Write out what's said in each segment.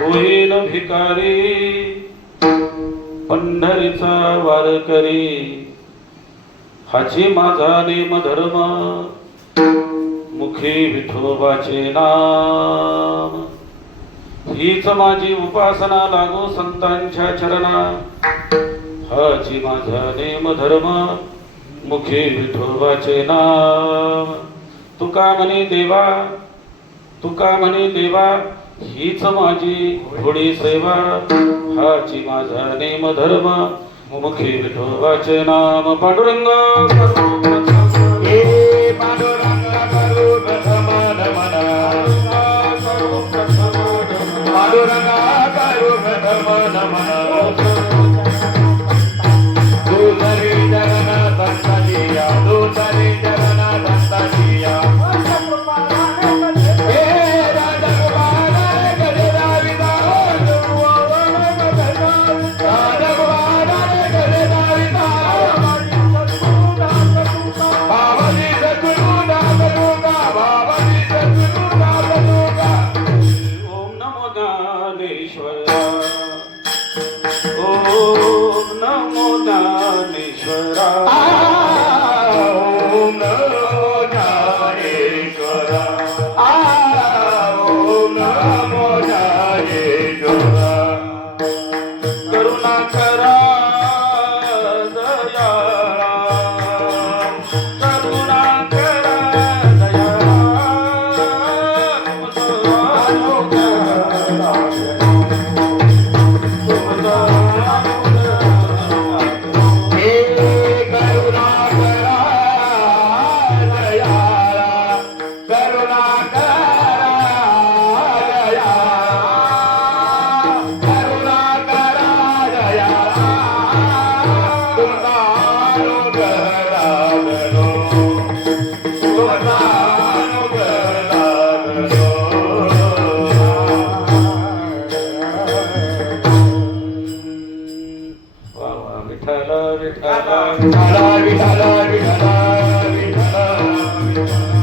होईल भिकारी पंढरीचा वारकरी, हाची माझा नेम धर्म, मुखी विठोबाचे नाम. हीच माझी उपासना लागो संतांच्या चरणा, हाची माझा नेम धर्म, मुखी विठोबाचे नाम. तुका म्हणे देवा, तुका म्हणे देवा, हीच माझी थोडी सेवा, हाची माझा नेम धर्म, मुखी विठोबाचे नाम. पांडुरंग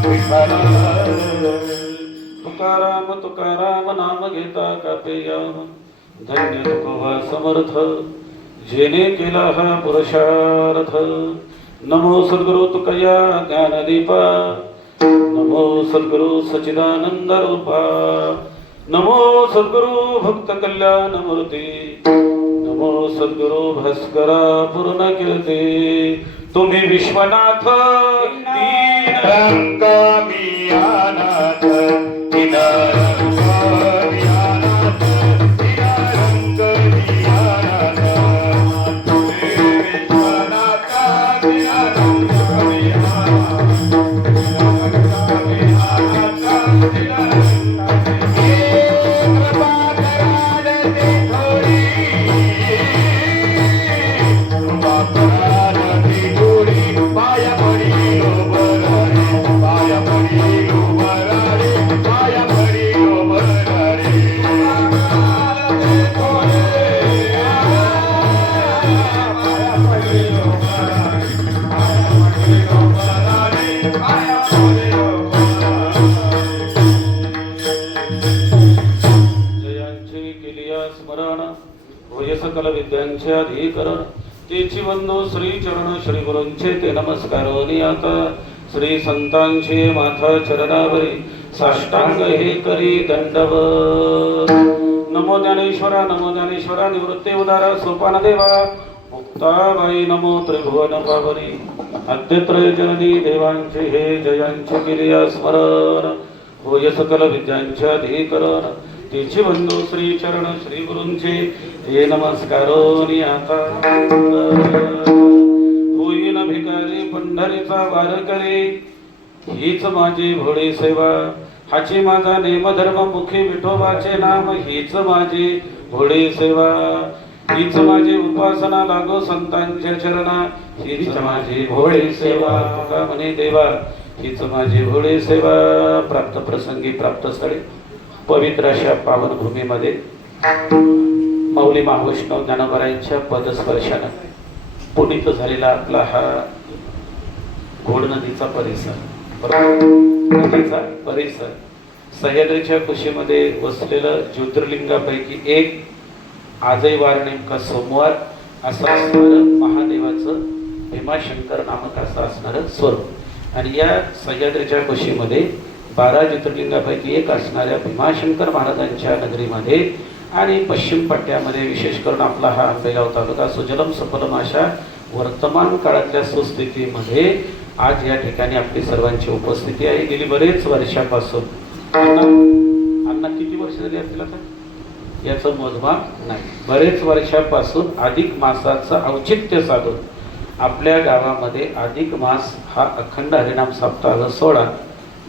विठ्ठल तुकाराम नाम घेता कापेयाम धन्य तुकोबा समर्थ जेने केला हा पुरुषार्थ नमो सद्गुरु तुकया ज्ञानदीपा नमो सद्गुरु सच्चिदानंद रूपा नमो सद्गुरु भक्त कल्याण मूर्ती नमो सद्गुरु भास्करा पूर्ण कीर्ती तुम्ही विश्वनाथ रंग मी अनाथ तिला रंग मी अनाथ तिला रंग मी अनाथ तुम्ही विश्वनाथ तिला रंग मी अनाथ तिला कृपा कराड ते थोडी कृपा कराड ती थोडी पाया पडी पाया पडी पाया पडी जयांची केलिया स्मरण होय सकल विद्यांचे अधिकरण तेची वंदो श्री चरण श्री गुरूंचे ते नमस्कारोनी आता श्री संतांचे माथा चरणावरी साष्टांग हे करी दंडवत नमो ज्ञानेश्वरा निवृत्ती उदारा सोपान देवा मुक्ताबाई नमो त्रिभुवन पावनी अद्यत्रय जननी देवांचे हे जयांचे केलिया स्मरण होय सकल विद्यांचे अधिकरण तिची बंधू श्री चरण श्री गुरूंचे हे नमस्कारोनी आता होईन भिकारी पंढरीचा वारकरी हीच माझी भोळी सेवा हाची माझा नेमधर्म मुखी विठोबाचे नाम हीच माझी भोळी सेवा हीच माझी उपासना लागो संतांच्या चरणा हीच माझी भोळी सेवा तुका म्हणे देवा हीच माझी भोळी सेवा प्राप्त प्रसंगी प्राप्त स्थळी पवित्र अशा पावन भूमीमध्ये माऊली महावैष्णव ज्ञानोबारायांच्या पदस्पर्शानं पुनीत झालेला आपला हा घोड नदीचा परिसर सह्याद्रीच्या कुशीमध्ये वसलेलं ज्योतिर्लिंगापैकी एक आजही वार नेमका सोमवार असं असणारं महादेवाचं भीमाशंकर नामक असं असणारं स्वरूप आणि या सह्याद्रीच्या कुशीमध्ये 12 ज्योतिर्लिंगापैकी एक असणाऱ्या भीमाशंकर महाराजांच्या नगरीमध्ये आणि पश्चिम पट्ट्यामध्ये विशेष करून आपला हा आंबेगाव तालुका सुजलम सफलम अशा वर्तमान काळातल्या सुस्थितीमध्ये आज या ठिकाणी आपली सर्वांची उपस्थिती आहे. गेली बरेच वर्षापासून अण्णा किती वर्ष झाली असतील आता याचं मोजमाप नाही, बरेच वर्षापासून अधिक मासाचं औचित्य साधून आपल्या गावामध्ये अधिक मास हा अखंड हरिनाम सप्ताह सोहळा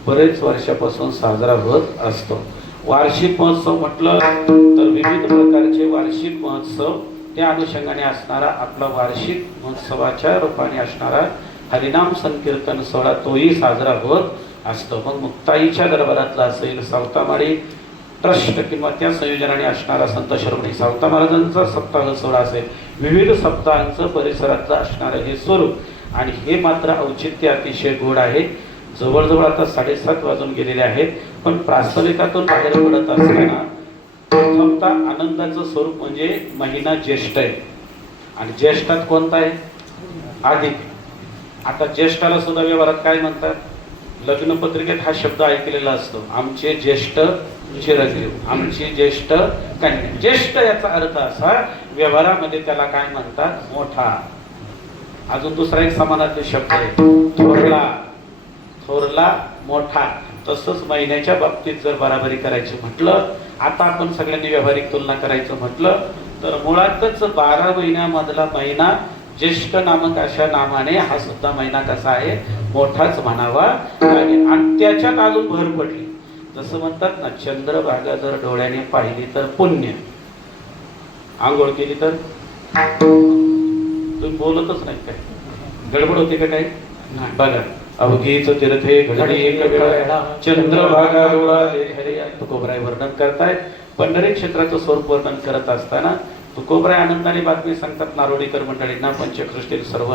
बरेच वर्षापासून साजरा होत असतो. वार्षिक महोत्सव म्हटलं तर विविध प्रकारचे वार्षिक महोत्सव त्या अनुषंगाने असणारा आपला वार्षिक महोत्सवाच्या रूपाने असणारा हरिनाम संकीर्तन सोहळा तोही साजरा होत असतो. मग मुक्ताईच्या दरबारातला असेल, सावतामाळी ट्रस्ट किंवा त्या संयोजनाने असणारा संत शिरोमणी सावता महाराजांचा सप्ताह सोहळा असेल, विविध सप्ताहांचं परिसरातलं असणारं हे स्वरूप आणि हे मात्र औचित्य अतिशय गोड आहे. जवळजवळ आता 7:30 वाजून गेलेले आहेत, पण प्रास्ताविकातून बाहेर पडत असताना प्रथमतः आनंदाचं स्वरूप म्हणजे महिना ज्येष्ठ आहे आणि ज्येष्ठात कोणता आहे? अधिक. आता ज्येष्ठाला सुद्धा व्यवहारात काय म्हणतात? लग्नपत्रिकेत हा शब्द ऐकलेला असतो, आमचे ज्येष्ठ चिरंजीव, आमची ज्येष्ठ कन्या. ज्येष्ठ याचा अर्थ असा व्यवहारामध्ये त्याला काय म्हणतात? मोठा. अजून दुसरा एक समानार्थी शब्द आहे थोरला. थोरला मोठा. तसंच महिन्याच्या बाबतीत जर बराबरी करायची म्हटलं, आता आपण सगळ्यांनी व्यावहारिक तुलना करायचं म्हटलं तर मुळातच 12 महिन्यामधला महिना ज्येष्ठ नामक अशा नामाने हा सुद्धा महिना कसा आहे? मोठाच म्हणावा. आणि त्याच्यात अजून भर पडली. जसं म्हणतात ना, चंद्रभागा जर डोळ्याने पाहिली तर पुण्य, आंघोळ केली तर तुम्ही बोलतच नाही काय? गडबड होते का काय? बघा, अवघीच तीर्थे घडली एक वेळा चंद्रभागा डोळा देखरिया. तुकोबराय वर्णन करतायत पंढरी क्षेत्राचं स्वरूप वर्णन करत असताना तुकोबराय आनंदाने बातमी सांगतात नारोडीकर मंडळींना, पंचक्रोशीतील सर्व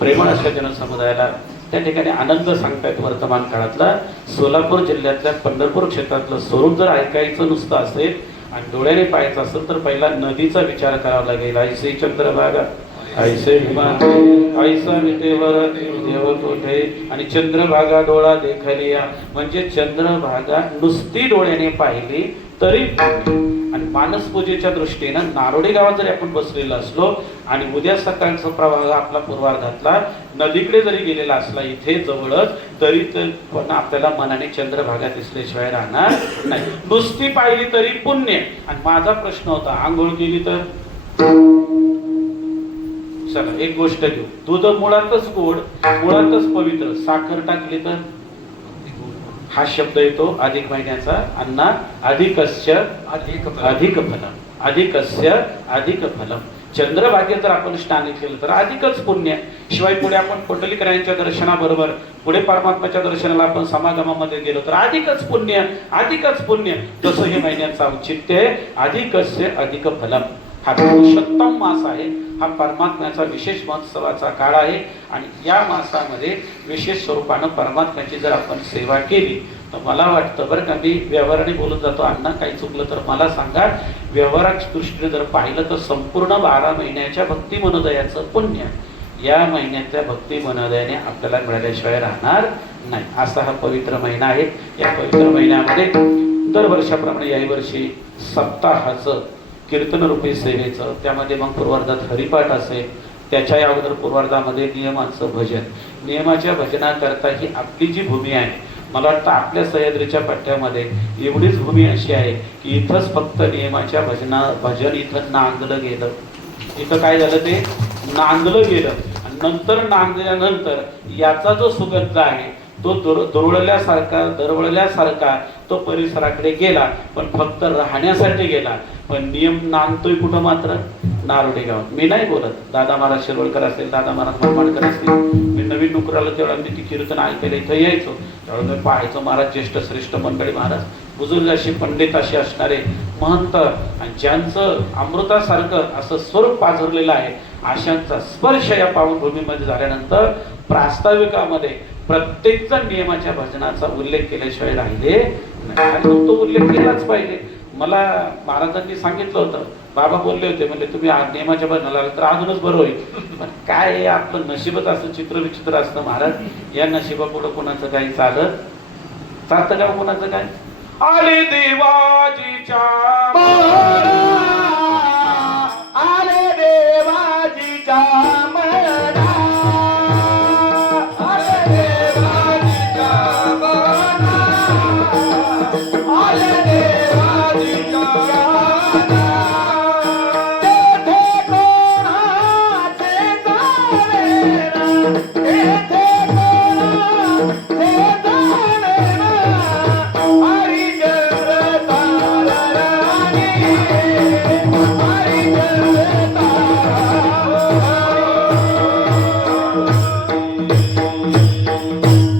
प्रेमळ अशा जनसमुदायाला त्या ठिकाणी आनंद सांगतायत वर्तमान काळातला. सोलापूर जिल्ह्यातल्या पंढरपूर क्षेत्रातलं स्वरूप जर ऐकायचं नुसतं असेल आणि डोळ्याने पाहायचं असेल तर पहिला नदीचा विचार करावा लागेल. ऐसे चंद्रभागा ऐसे विमान ऐसा विटेवर देव कोठे, आणि चंद्रभागा डोळा देखलिया म्हणजे चंद्रभागा नुसती डोळ्याने पाहिली तरी. आणि मानसपूजेच्या दृष्टीनं नारोडी गावात जरी आपण बसलेलो असलो आणि उद्या सकाळचा प्रवाह आपला पूर्वार्धातला नदीकडे जरी गेलेला असला इथे जवळच, तरी पण आपल्याला मनाने चंद्रभागा दिसल्याशिवाय राहणार नाही. नुसती पाहिली तरी पुण्य. आणि माझा प्रश्न होता, आंघोळ केली तर? चला एक गोष्ट घेऊ, दूध मुळातच गोड, मुळातच पवित्र, साखर टाकली तर? हा शब्द येतो अधिक महिन्याचा. अण्णा अधिकस्य अधिक फलम, अधिकस्य अधिक फलम. चंद्रभागेत जर आपण स्नान केलं तर अधिकच पुण्य. शिवाय पुढे आपण पुंडलिकरायांच्या दर्शनाबरोबर पुढे परमात्माच्या दर्शनाला आपण समागमामध्ये गेलो तर अधिकच पुण्य, अधिकच पुण्य. तसं हे महिन्याचं औचित्य आहे. अधिकस्य अधिक फलम. हा पुरुषोत्तम मास आहे, हा परमात्म्याचा विशेष महोत्सवाचा काळ आहे. आणि या मासामध्ये विशेष स्वरूपानं परमात्म्याची जर आपण सेवा केली तर मला वाटतं, बरं का, मी व्यवहाराने बोलून जातो, अण्णा काही चुकलं तर मला सांगा. व्यवहाराच्या दृष्टीने जर पाहिलं तर संपूर्ण 12 महिन्याच्या भक्ती मनोदयाचं पुण्य या महिन्यातल्या भक्ती मनोदयाने आपल्याला मिळाल्याशिवाय राहणार नाही. असा हा पवित्र महिना आहे. या पवित्र महिन्यामध्ये दरवर्षाप्रमाणे याही वर्षी सप्ताहाचं कीर्तन रूपी सेवेचं, त्यामध्ये मग पूर्वार्धात हरिपाठ असेल, त्याच्या अगोदर पूर्वार्धामध्ये नियमाचं भजन. नियमाच्या भजनाकरता ही आपली जी भूमी आहे, मला वाटतं आपल्या सह्याद्रीच्या पट्ट्यामध्ये एवढीच भूमी अशी आहे की इथंच फक्त नियमाच्या भजन इथं नांदलं गेलं. इथं काय झालं, ते नांदलं गेलं. आणि नंतर नांदल्यानंतर याचा जो सुगंध आहे तो दरवळल्यासारखा तो परिसराकडे गेला, पण फक्त राहण्यासाठी गेला. पण नियम नांदतोय कुठं? मात्र नारोडे गावात. मी नाही बोलत, दादा महाराज शिरवळकर असेल, दादा महाराज मनमाडकर असतील. मी नवीन नोकराला तेवढा मी ती कीर्तन ऐकायला इथं यायचो, त्यावेळेला मी पाहायचो महाराज ज्येष्ठ श्रेष्ठ मंडळी, महाराज बुजुर्ग अशी पंडित असे असणारे महंत, आणि ज्यांचं अमृतासारखं असं स्वरूप पाझरलेलं आहे, अशांचा स्पर्श या पावनभूमीमध्ये झाल्यानंतर प्रास्ताविकामध्ये प्रत्येक जण नियमाच्या भजनाचा उल्लेख केल्याशिवाय राहिले नाही. तो उल्लेख केलाच पाहिजे. मला महाराजांनी सांगितलं होतं, बाबा बोलले होते, म्हणजे तुम्ही नियमाच्या भजनाला आला तर अजूनच बरं होईल. पण काय आहे, आपलं नशीबच असं चित्र विचित्र असतं महाराज. या नशिबापुढं कोणाचं काही चालतं का? कोणाचं काय? आले देवाजीच्या आले देवाजीच्या मना, आले देवाजीच्या मना, आले देवाजीच्या मना. तेथे कोणाचे जाणेना, तेथे कोणाचे जाणेना. हरिचंद्र ताराराणी, हरिचंद्र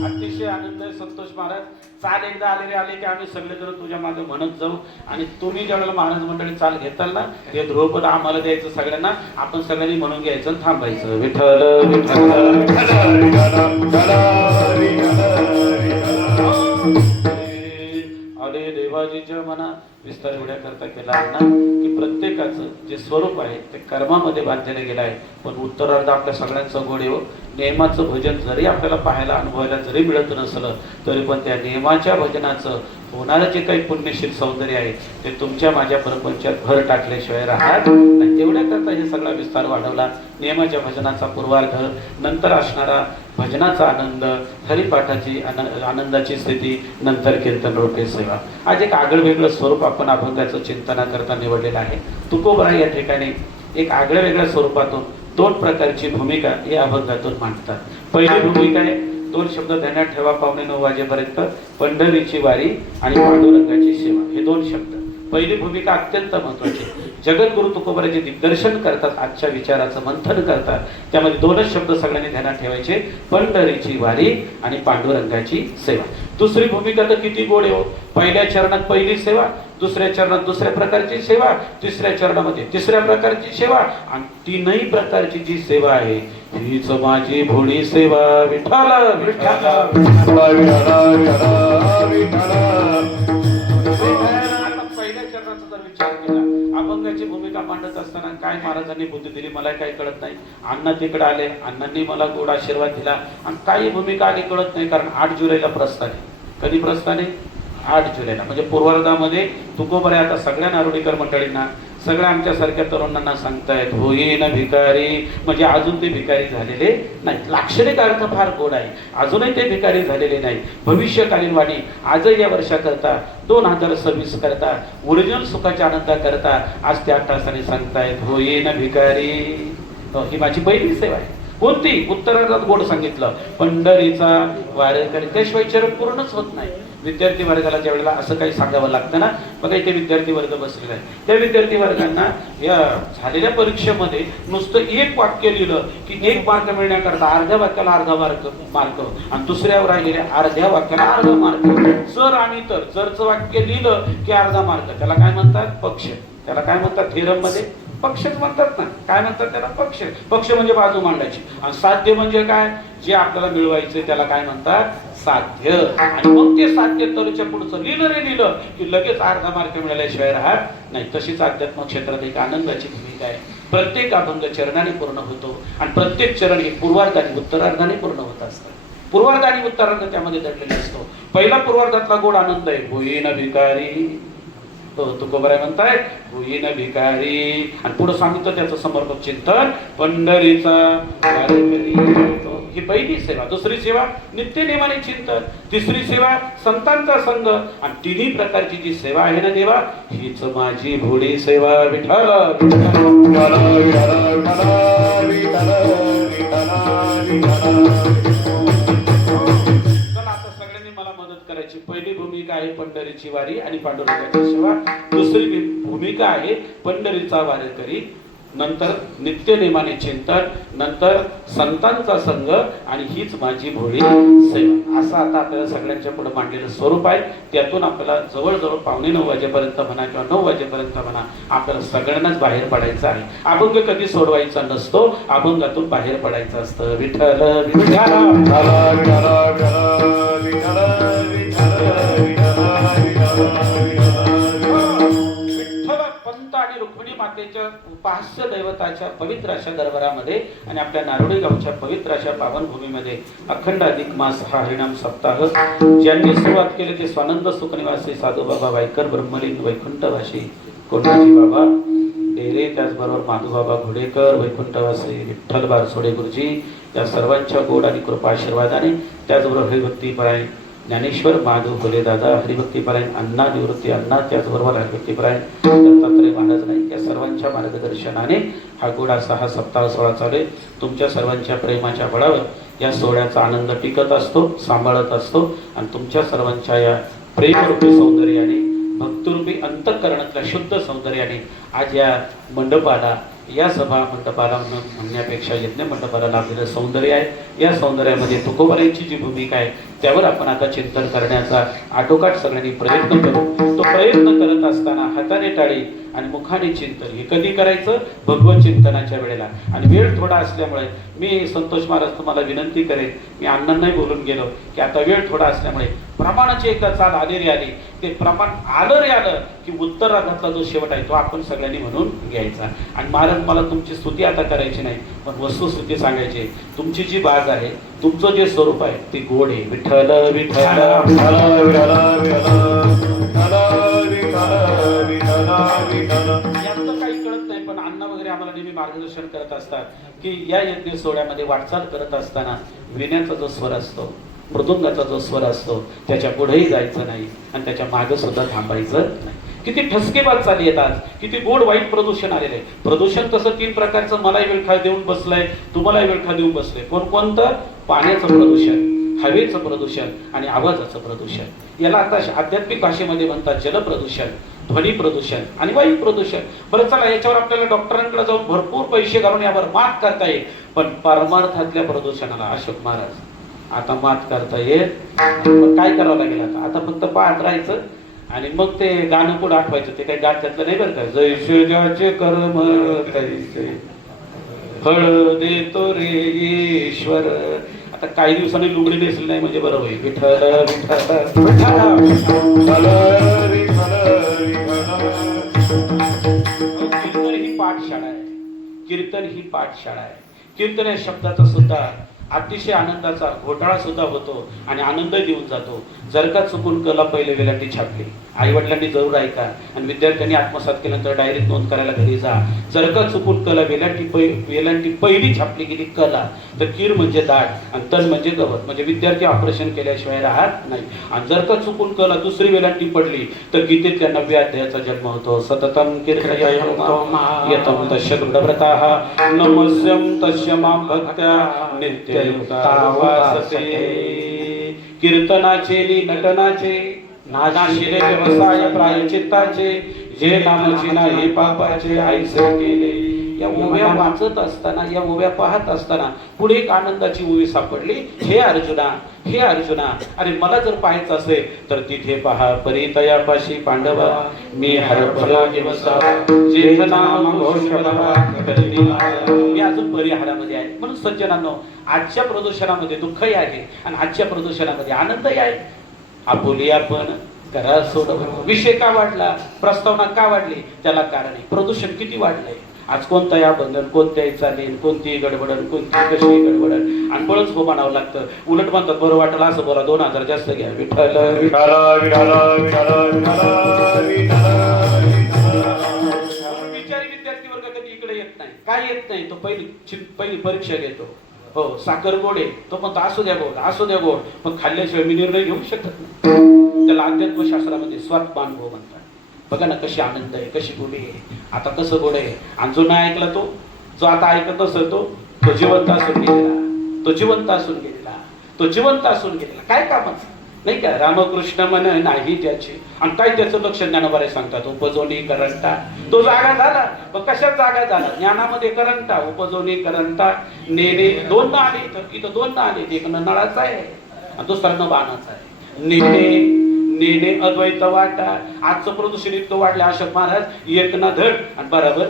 अतिशय आनंद आहे संतोष महाराज. चाल एकदा आले की आम्ही सगळेजण तुझ्या मागे म्हणत जाऊ. आणि तुम्ही ज्यावेळेला महाराज मंडळी चाल घेताल ना, ते ध्रुवपद आम्हाला द्यायचं सगळ्यांना. आपण सगळ्यांनी म्हणून घ्यायचं आणि थांबायचं. विठ्ठल आले देवाजीच्या मना. विस्तार एवढ्या करता केला ना की प्रत्येकाचं जे स्वरूप आहे ते कर्मामध्ये बांधलेलं गेलं आहे. पण उत्तरार्ध आपल्या सगळ्यांचं गोड येऊ. नियमाचं भजन जरी आपल्याला पाहायला अनुभवायला जरी मिळत नसलं तरी पण त्या नियमाच्या भजनाचं होणारं जे काही पुण्यशील सौंदर्य आहे ते तुमच्या माझ्या परपंचात भर टाकल्याशिवाय राहत नाही. तेवढ्या करता हे सगळा विस्तार वाढवला. नियमाच्या भजनाचा पूर्वार्ध, नंतर असणारा भजनाचा आनंद, हरिपाठाची आनंदाची स्थिती, नंतर कीर्तन रूपे सेवा. आज एक आगळं वेगळं स्वरूप आपण अभंगाचं चिंतनाकरता निवडलेलं आहे. तुकोबरा या ठिकाणी एक आगळ्या वेगळ्या स्वरूपातून 2 प्रकारची भूमिका या अभंगातून मांडतात. पहिली भूमिका आहे, 2 शब्द ध्यानात ठेवा, 9:15 वाजेपर्यंत, पंढरीची वारी आणि पांडुरंगाची सेवा. हे 2 शब्द. पहिली भूमिका अत्यंत महत्वाची. जगद्गुरु तुकोबाराचे दिग्दर्शन करतात, आजच्या विचाराचं मंथन करतात. त्यामध्ये दोनच शब्द सगळ्यांनी ध्यानात ठेवायचे, पंढरीची वारी आणि पांडुरंगाची सेवा. दुसरी भूमिका तर किती गोड आहे हो. पहिल्या चरणात पहिली सेवा, दुसऱ्या चरणात दुसऱ्या प्रकारची सेवा, तिसऱ्या चरणामध्ये तिसऱ्या प्रकारची सेवा, आणि तीनही प्रकारची जी सेवा आहे हीच माझी भोळी सेवा. विठ्ठल विठ्ठल पहिल्या चरणाचा जर विचार केला, अभंगाची भूमिका मांडत असताना काय महाराजांनी बुद्धी दिली मला काही कळत नाही. अण्णा तिकडे आले, अण्णांनी मला गोड आशीर्वाद दिला, आणि काही भूमिका आली कळत नाही. कारण 8 जुलैला प्रस्थान आहे. कधी प्रस्थान आहे? 8 जुलैला. म्हणजे पूर्वार्धामध्ये तुकोबारे आता सगळ्या नारोडीकर मंडळींना, सगळ्या आमच्यासारख्या तरुणांना सांगतायत होईन भिकारी. म्हणजे अजून ते भिकारी झालेले नाही. लाक्षणिक अर्थ फार गोड आहे. अजूनही ते भिकारी झालेले नाही. भविष्यकालीन वाणी आजही या वर्षाकरता 2026 करता ओरिजिनल सुखाच्या आनंदा करता आज त्या तासाने सांगतायत होईन भिकारी. ही माझी पहिली सेवा आहे. कोणती? उत्तरार्धात गोड सांगितलं, पंढरीचा वारकरी. त्याशिवाय चरण पूर्णच होत नाही. विद्यार्थी वर्गाला ज्या वेळेला असं काही सांगावं लागतं ना, बघा इथे विद्यार्थी वर्ग बसलेला आहे, त्या विद्यार्थी वर्गांना या झालेल्या परीक्षेमध्ये नुसतं एक वाक्य लिहिलं की 1 मार्क मिळण्याकरता अर्ध्या वाक्याला अर्धा मार्क आणि दुसऱ्यावर राहिलेल्या अर्ध्या वाक्याला अर्धा मार्क. जर आणि तर जरचं वाक्य लिहिलं की अर्धा मार्क. त्याला काय म्हणतात? पक्ष. त्याला काय म्हणतात? थेरम मध्ये पक्षच म्हणतात ना. काय म्हणतात त्याला? पक्ष. पक्ष म्हणजे बाजू मांडायची. आणि साध्य म्हणजे काय? जे आपल्याला मिळवायचे त्याला काय म्हणतात? साध्य. आणि मग ते साध्य तरच्या पुढचं लिहिलं रे लिहिलं की लगेच अर्धा मार्क मिळाल्याशिवाय राहत नाही. तशीच अध्यात्म क्षेत्रात एक आनंदाची भूमिका आहे. प्रत्येक अभंग चरणाने पूर्ण होतो, आणि प्रत्येक चरण हे पूर्वार्धाने उत्तरार्धाने पूर्ण होत असतं. पूर्वार्ध आणि उत्तरार्ध त्यामध्ये दडलेले असतो. पहिला पूर्वार्धातला गोड आनंद आहे, होईन भिकारी. तुकोबाराय म्हणताय होईन भिकारी, आणि पुढे सांगितलं त्याचं समर्पक चिंतन, पंढरीचा वारकरी. ही पहिली सेवा. दुसरी सेवा नित्य नेमाने चिंतन. तिसरी सेवा संतांचा संग. आणि तिन्ही प्रकारची जी सेवा आहे ना देवा, हीच माझी भोळी सेवा. विठ्ठल पहिली भूमिका आहे पंढरीची वारी आणि पांडुरंगाची सेवा. दुसरी भूमिका आहे पंढरीचा वारकरी, नंतर नित्य नेमाने चिंतन, नंतर संतांचा संग, आणि हीच माझी भोळी सेवा. असं आता आपल्याला सगळ्यांच्या पुढे मांडलेलं स्वरूप आहे. त्यातून आपल्याला जवळजवळ 8:45 वाजेपर्यंत म्हणा किंवा 9 वाजेपर्यंत म्हणा आपल्याला सगळ्यांनाच बाहेर पडायचं आहे. अभंग कधी सोडवायचा नसतो, अभंगातून बाहेर पडायचं असतं. विठ्ठल पंत आणि रुक्मिणी मातेच्या उपास्य दैवताच्या पवित्र अशा दरबारामध्ये आणि आपल्या नारोडी गावच्या पवित्र अशा पावनभूमीमध्ये अखंड अधिक मास हा हरिनाम सप्ताह ज्यांनी सुरुवात केली ते स्वानंद सुखनिवासी साधू बाबा वायकर ब्रह्मलिंग वैकुंठवासी कोंडाजी बाबा डेरे, त्याचबरोबर माधूबाबा घोडेकर वैकुंठवासी विठ्ठल बारसोडे गुरुजी, या सर्वांच्या गोड आणि कृपा आशीर्वादाने, त्याचबरोबर हरिभक्तीपरायण ज्ञानेश्वर माधव फुले दादा हरिभक्तीपरायण अण्णा निवृत्ती अण्णा, त्याचबरोबर हरिभक्तीपरायण दत्तात्रय महाराज नाईक, या सर्वांच्या मार्गदर्शनाने हा गोड असा हा सप्ताह सोहळा चालू आहे. तुमच्या सर्वांच्या प्रेमाच्या बळावर या सोहळ्याचा आनंद टिकत असतो, सांभाळत असतो, आणि तुमच्या सर्वांच्या या प्रेमरूपी सौंदर्याने, भक्तरूपी अंतःकरणातल्या शुद्ध सौंदर्याने आज या मंडपाला, या सभा मंडपाला म्हणण्यापेक्षा यज्ञ मंडपाला लाभलेलं सौंदर्य आहे. या सौंदर्यामध्ये तुकोबारायांची जी भूमिका आहे त्यावर आपण आता चिंतन करण्याचा आटोकाट सगळ्यांनी प्रयत्न करू. तो प्रयत्न करत असताना हाताने टाळी आणि मुखाने चिंतन हे कधी करायचं? भगवत चिंतनाच्या वेळेला. आणि वेळ थोडा असल्यामुळे मी संतोष महाराज तुम्हाला विनंती करेन, मी अण्णांनाही बोलून गेलो की आता वेळ थोडा असल्यामुळे प्रमाणाची एकदा चाल आली रे आली, ते प्रमाण आलं रे आलं की उत्तरार्धातला जो शेवट आहे तो आपण सगळ्यांनी म्हणून घ्यायचा. आणि महाराज मला तुमची स्तुती आता करायची नाही, पण वस्तुस्थिती सांगायची. तुमची जी बाज आहे, तुमचं जे स्वरूप आहे ते गोड आहे. विठ्ठल विठ्ठल यातलं काही कळत नाही, पण अण्णा वगैरे आम्हाला नेहमी मार्गदर्शन करत असतात की या यज्ञ सोहळ्यामध्ये वाटचाल करत असताना विण्याचा जो स्वर असतो, मृदुंगाचा जो स्वर असतो, त्याच्या पुढेही जायचं नाही आणि त्याच्या मागे सुद्धा थांबायचं नाही. किती ठसकेबाज चाली येतात, किती गोड वाईट प्रदूषण आलेलं आहे. प्रदूषण तसं 3 प्रकारचं मलाही वेळखा देऊन बसलंय, तुम्हालाही वेळखा देऊन बसलंय. कोणतं? पाण्याचं प्रदूषण, हवेचं प्रदूषण आणि आवाजाचं प्रदूषण. याला आता आध्यात्मिक भाषेमध्ये म्हणतात जलप्रदूषण. ध्वनी प्रदूषण आणि वायू प्रदूषण. बरं चला, याच्यावर आपल्याला डॉक्टरांकडे जाऊन भरपूर पैसे घालून यावर मात करता येईल, पण परमार्थातल्या प्रदूषणाला अशोक महाराज आता मात करता येत. पण काय करावं लागेल आता फक्त पाहत राहायचं आणि मग ते गाणं पुढे आठवायचं. ते काही गात्यातलं नाही बरं का. जैसे ज्याचे कर्म तैसे फळ देतो रे ईश्वर. आता काही दिवसांनी लुगडी नेसली नाही म्हणजे बरं होईल. विठ्ठल विठ्ठल विठ्ठल. कीर्तन ही पाठशाळा आहे. कीर्तन ही पाठशाळा आहे. कीर्तन या शब्दाचा सुद्धा अतिशय आनंदाचा घोटाळा सुद्धा होतो आणि आनंद देऊन जातो. जर का चुकून कला पहिले वेलांटी छापली, आई वडिलांनी जरूर ऐका आणि विद्यार्थ्यांनी आत्मसात केल्यानंतर डायरीत नोंद करायला घरी जा. जर का चुकून कला वेलांटी पहिली छापली गेली कला, तर कीर म्हणजे दाट आणि तण म्हणजे गवत, म्हणजे विद्यार्थी ऑपरेशन केल्याशिवाय राहत नाही. आणि जर का चुकून कला दुसरी वेलांटी पडली तर गीतेतल्या 9व्या अध्यायाचा जन्म होतो. सततम कीर्तयं यतं तस्य दृढव्रताः नमस्यं तस्य मां भक्त्या नित्ययुक्तावासते. कीर्तनाचे नटनाचे नाशिले व्यवसाय प्रायचित्ताचे जे नामची नाही पापाचे ऐसे केले. या ओव्या वाचत असताना, या ओव्या पाहत असताना पुढे एक आनंदाची ओवी सापडली. हे अर्जुना, हे अर्जुना, अरे मला जर पाहायचं असेल तर तिथे पहा. परितयापाशी पांडवा मी हरभला दिवसा जेथ नाम घोषणा करती. मी अजून परिहारामध्ये आहे. म्हणून सज्जनांनो, आजच्या प्रदूषणामध्ये दुःखही आहे आणि आजच्या प्रदूषणामध्ये आनंदही आहे. आपुली आपण करा सोडव. विषय का वाढला, प्रस्तावना का वाढली, त्याला कारण आहे. प्रदूषण किती वाढलंय. आज कोणताही अबंधन, कोणत्याही चालीन, कोणतीही गडबडन, कोणती कशी गडबडन आणि बळच हो म्हणावं लागतं. उलट म्हणतात बरं वाटलं असं बोला, 2000 जास्त घ्या. विठ्ठल विठ्ठल विचारी विद्यार्थी वर्ग कधी इकडे येत नाही. काय येत नाही, तो पहिली परीक्षा घेतो. हो, साखर गोड आहे तो पण असू द्या गोड, असू द्या गोड, पण खाल्ल्याशिवाय मी निर्णय घेऊ शकत नाही. त्याला अध्यात्मशास्त्रामध्ये स्वात्मानुभव म्हणतात. बघा ना कशी आनंद आहे, कशी गोडी आहे. आता कसं गोड आहे. आणि जो नाही ऐकला तो, जो आता ऐकत नसेल तो जिवंत असून गेलेला, तो जिवंत असून गेलेला, तो जिवंत असून गेलेला. काय कामाचं नाही का. रामकृष्ण मन नाही त्याचे. आणि काय त्याचं लक्ष ज्ञानोबा सांगतात. उपजोनी करंटा. तो जागा झाला, पण कशात जागा झाला. ज्ञानामध्ये करंटा, उपजोनी करंटा. नेणे दोन ना आले, तर इथं दोन ना आले. एक नळाचा आहे आणि दुसरा न बाणाचा आहे. नेणे अद्वैत वाटा. आजचं प्रदूषण इतकं वाढलं अशोक महाराज, एक ना धड आणि बरोबर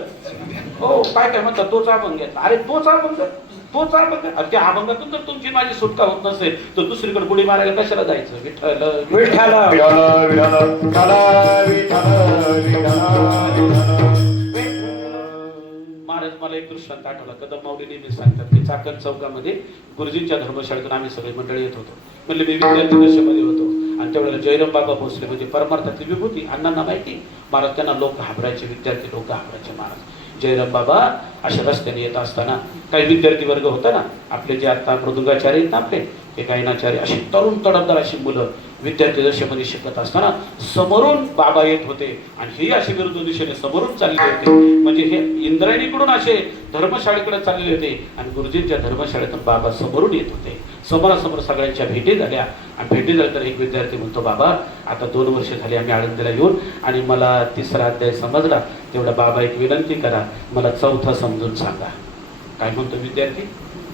हो काय काय म्हणतात, तोच अभंग घेतला. अरे तोच अभंग, तोच अभंग. त्या अभंगातून जर तुमची माझी सुटका होत नसेल तर दुसरीकडे पुढे मारायला कशाला जायचं. विठ्ठल विठ्ठल महाराज. मला एक दृष्टांत आठवला. कदम माऊली नेहमी सांगतात की चाकण चौकामध्ये गुरुजींच्या धर्मशाळेतून आम्ही सगळे मंडळी येत होतो. म्हणजे मी विद्यार्थी दशेमध्ये होतो आणि त्यावेळेला जयराम बाबा भोसले म्हणजे परमार्थातली विभूती अण्णांना माहिती. महाराज त्यांना लोक घाबरायचे, विद्यार्थी लोक घाबरायचे. महाराज जयराम बाबा अशा रस्त्याने येत असताना काही विद्यार्थी वर्ग होता ना आपले, जे आता मृदुंगाचार्य आहेत ना आपले, हे गायनाचार्य, अशी तरुण तडफदार अशी मुलं विद्यार्थी दशेमध्ये शिकत असताना समोरून बाबा येत होते आणि हे अशी विरुद्ध दिशेने समोरून चालले होते. म्हणजे हे इंद्रायणीकडून असे धर्मशाळेकडे चालले होते आणि गुरुजींच्या धर्मशाळेतून बाबा समोरून येत होते. समोरासमोर सगळ्यांच्या भेटी झाल्या आणि भेटी झाल्या तर एक विद्यार्थी म्हणतो, बाबा आता 2 वर्ष झाली आम्ही आळंदीला येऊन आणि मला 3रा अध्याय समजला. तेवढा बाबा एक विनंती करा, मला 4था समजून सांगा. काय म्हणतो विद्यार्थी.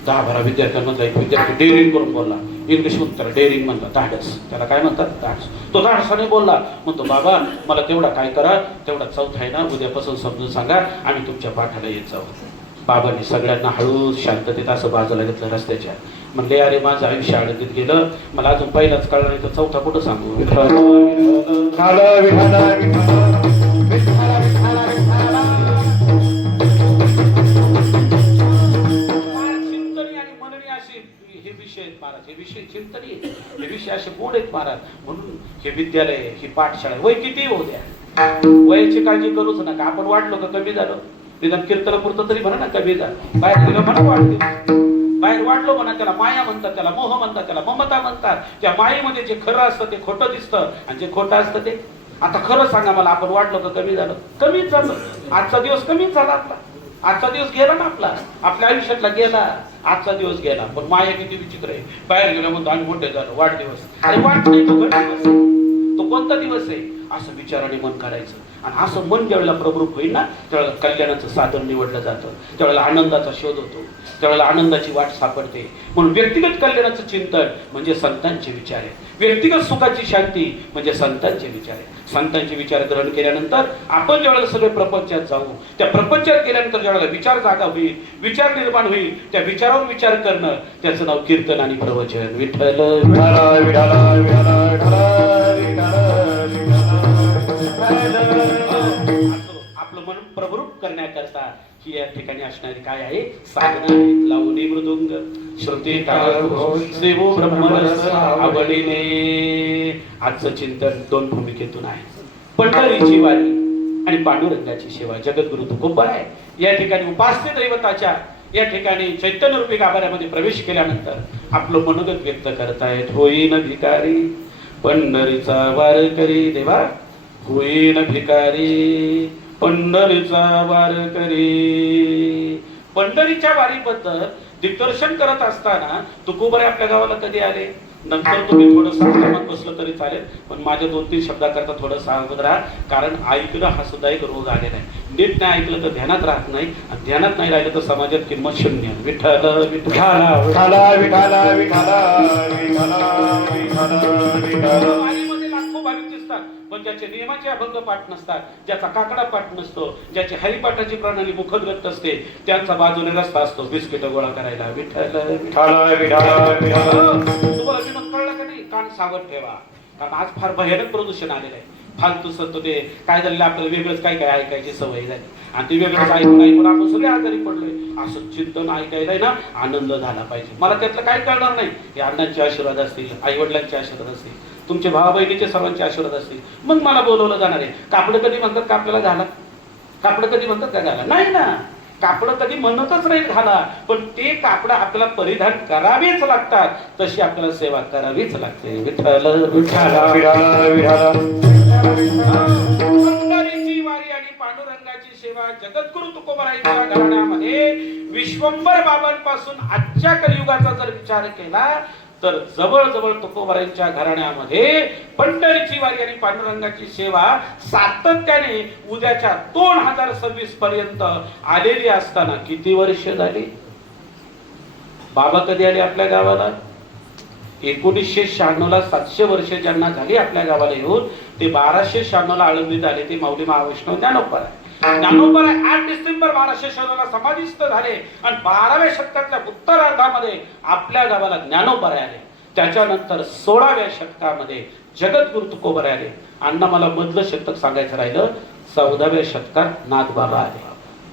10-12 विद्यार्थ्यांमधला एक विद्यार्थी डेअरिंग करून बोलला. इंग्लिश उत्तर डेअरिंग म्हणतात, धाडस. त्याला काय म्हणतात, धाडस. तो धाडसाने बोलला. म्हणतो, बाबा मला तेवढा काय करा, तेवढा 4था आहे ना उद्यापासून समजून सांगा, आम्ही तुमच्या पाठाला येत जाऊ. बाबांनी सगळ्यांना हळूच शांततेत असं बाजूला घेतलं रस्त्याच्या. म्हणले, अरे माझं आयुष्य आळंदीत गेलं, मला अजून पहिलाच कळलं नाही तर 4था कुठं सांगू. हे विषय आहेत महाराज, हे विषय चिंतनी, हे विषय असे गोड आहेत महाराज. म्हणून हे विद्यालय, ही पाठशाळा, वय किती होऊ द्या, वयाची काळजी करूच नका. आपण वाढलो का कमी झालो, निदान कीर्तनापुरतं तरी म्हणा ना कमी झालं. बाहेर गेलं म्हणा वाढते, बाहेर वाढलो म्हणा. त्याला माया म्हणतात, त्याला मोह म्हणतात, त्याला ममता म्हणतात. त्या मायेमध्ये जे खरं असतं ते खोटं दिसतं आणि जे खोटं असतं ते. आता खरं सांगा मला, आपण वाढलो का कमी झालं. कमीच झालं. आजचा दिवस कमीच झाला आपला. आजचा दिवस गेला ना आपला, आपल्या आयुष्यातला गेला. आजचा दिवस गेला. पण माया किती विचित्र आहे. बाहेर गेला म्हणतो आम्ही मोठे झालो, वाढदिवस. अरे वाढ नाही, तो दिवस आहे. तो कोणता दिवस आहे असं विचाराने मन करायचं आणि असं मन ज्यावेळेला प्रभृत होईल ना, त्यावेळेला कल्याणाचं साधन निवडलं जातं, त्यावेळेला आनंदाचा शोध होतो, त्यावेळेला आनंदाची वाट सापडते. म्हणून व्यक्तिगत कल्याणाचं चिंतन म्हणजे संतांचे विचार आहे, व्यक्तिगत सुखाची शांती म्हणजे संतांचे विचार आहे. संतांचे विचार ग्रहण केल्यानंतर आपण ज्यावेळेला सगळे प्रपंचात जाऊ, त्या प्रपंचात गेल्यानंतर ज्यावेळेला विचार जागा होईल, विचार निर्माण होईल, त्या विचारावर विचार करणं, त्याचं नाव कीर्तन आणि प्रवचन. विठ्ठल विठ्ठल विठ्ठल विठ्ठल आपलं मन प्रवृत्त करण्याकरता ही या ठिकाणी असणारी काय आहे, साधना आहे. लावणी मृदुंग श्रुती ताल सेवो ब्रह्मरस आवडीने. आजचं चिंतन दोन भूमिकेतून आहे, पंढरीची वारी आणि पांडुरंगाची सेवा. जगद्गुरु तुकोबा आहे या ठिकाणी उपास्य दैवताच्या या ठिकाणी चैतन्य रूपी गाभाऱ्यामध्ये प्रवेश केल्यानंतर आपलं मनोगत व्यक्त करतायत. होईन भिकारी पंढरीचा वारकरी, देवा होईन भिकारी पंढरीचा वारकरी. पंढरीच्या वारीबद्दल दिग्दर्शन करत असताना तुकोबरे आपल्या गावाला कधी आले? नंतर तुम्ही थोडं सावधान बसलं तरी चालेल, पण माझ्या 2-3 शब्दाकरता थोडं सावध राहा, कारण ऐकणं हा सुद्धा एक रोग आलेला आहे. नीट नाही ऐकलं तर ध्यानात राहत नाही, आणि ध्यानात नाही राहिलं तर समाजात किंमत शून्य. विठ्ठल विठ्ठल विठ्ठल विठ्ठल वारीमध्ये लाखो भाविक दिसतात, पण ज्याचे नियमाचे अभंग पाठ नसतात, ज्याचा काकडा पाठ नसतो, ज्याची हरिपाठाची प्रणाली मुखदगत असते, त्यांचा बाजूने रस्ता असतो बिस्किट गोळा करायला. विठ्ठल तुम्हाला विनोद कळला का नाही? कान सावध ठेवा, कारण आज फार भयानक प्रदूषण आलेलं आहे. फालतू सत्य ते काय झालेलं, आपल्याला वेगळंच काय काय ऐकायची सवय झाली, आणि ते वेगळंच ऐकून आपण सगळे आजारी पडलोय. असं चिंतन ऐकायला ना आनंद झाला पाहिजे. मला त्यातलं काय कळणार नाही, हे अण्णांचे आशीर्वाद असतील, आई वडिलांचे आशीर्वाद असतील, तुमचे भावा बहिणीचे सर्वांचे आशीर्वाद असतील, मग मला बोलवलं जाणार आहे. कापड कधी म्हणतात का आपल्याला घाला? कापड कधी म्हणतात का घाला? नाही ना, कापड कधी म्हणतच नाही घाला, पण ते कापड आपल्याला परिधान करावेच लागतात, तशी आपल्याला सेवा करावीच लागते. विठ्ठल पंढरीची वारी आणि पांडुरंगाची सेवा. जगद्गुरु तुकोबारायांच्या घराण्यामध्ये विश्वंभर बाबांपासून आजच्या कलियुगाचा जर विचार केला तर जवळजवळ तुकोबारायांच्या घराण्यामध्ये पंढरीची वारी आणि पांडुरंगाची सेवा सातत्याने उद्याच्या 2026 पर्यंत आलेली असताना किती वर्ष झाली? बाबा कधी आले आपल्या गावाला? 1996 ला 700 वर्ष ज्यांना झाली आपल्या गावाला येऊन, ते 1296 ला आळंदीत आले. ते माऊली महावैष्णव ज्ञानोबा आहे. ज्ञानोबा 8 डिसेंबर 1296 ला समाधिस्थ झाले, आणि 12व्या शतकातल्या उत्तरार्धामध्ये आपल्या गावाला ज्ञानोबा आले. त्याच्यानंतर 16व्या शतकामध्ये जगद्गुरु तुकोबा आले. अण्णा मला मधलं शतक सांगायचं राहिलं, 14व्या शतकात नाथबाबा आले,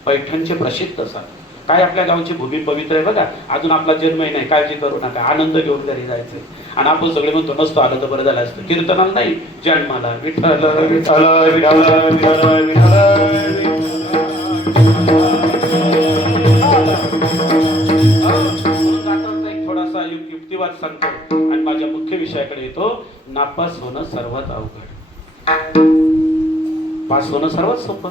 पैठणचे प्रसिद्ध संत. काय आपल्या गावाची भूमी पवित्र आहे बघा. अजून आपला जन्मही नाही, काळजी करू नका, आनंद घेऊन घरी जायचंय. आणि आपण सगळे म्हणतो नसतो आलं तर बरं झालं असतं. कीर्तनाला नाही, जन्माला. विठ्ठल विठ्ठल एक थोडासा युक्तिवाद सांगतो आणि माझ्या मुख्य विषयाकडे येतो. नापास होणं सर्वात अवघड, पास होणं सर्वात सोपं.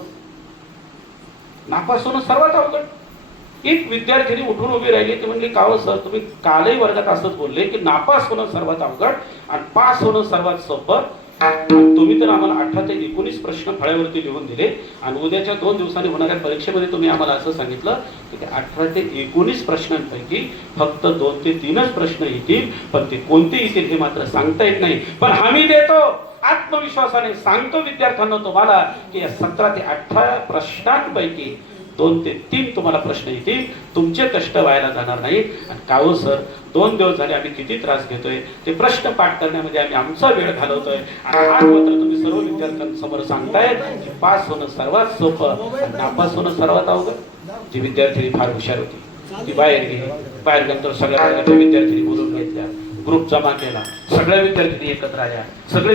नापास होणं सर्वात अवघड. एक विद्यार्थिनी उठून उभी राहिली, ती म्हणली, काहो सर, तुम्ही कालही वर्गात असंच बोलले की नापास होणं सर्वात अवघड आणि पास होणं सर्वात सोपं. तुम्ही तर आम्हाला 18 ते 19 प्रश्न फळ्यावरती लिहून दिले, आणि उद्याच्या 2 दिवसांनी होणाऱ्या परीक्षेमध्ये तुम्ही आम्हाला असं सांगितलं की 18 ते 19 प्रश्नांपैकी फक्त 2 ते 3च प्रश्न येतील, पण ते कोणते येतील हे मात्र सांगता येत नाही. पण आम्ही देतो, आत्मविश्वासाने सांगतो विद्यार्थ्यांना तुम्हाला की या 17 ते 18 प्रश्नांपैकी 2 ते 3 तुम्हाला प्रश्न येतील. तुमचे कष्ट व्हायला जाणार नाहीत. आणि काहो सर, 2 दिवस झाले आम्ही किती त्रास घेतोय, ते प्रश्न पाठ करण्यामध्ये आम्ही आमचा वेळ घालवतोय, आणि आज मात्र तुम्ही सर्व विद्यार्थ्यांसमोर सांगताय की पास होणं सर्वात सोपं, नापास होणं सर्वात अवघड. ती विद्यार्थिनी फार हुशार होती, ती बाहेर गेली. बाहेर गेल्यानंतर सगळ्या विद्यार्थिनी बोलून घेतल्या, ग्रुप जमा केला, सगळ्या विद्यार्थिनी एकत्र आल्या, सगळे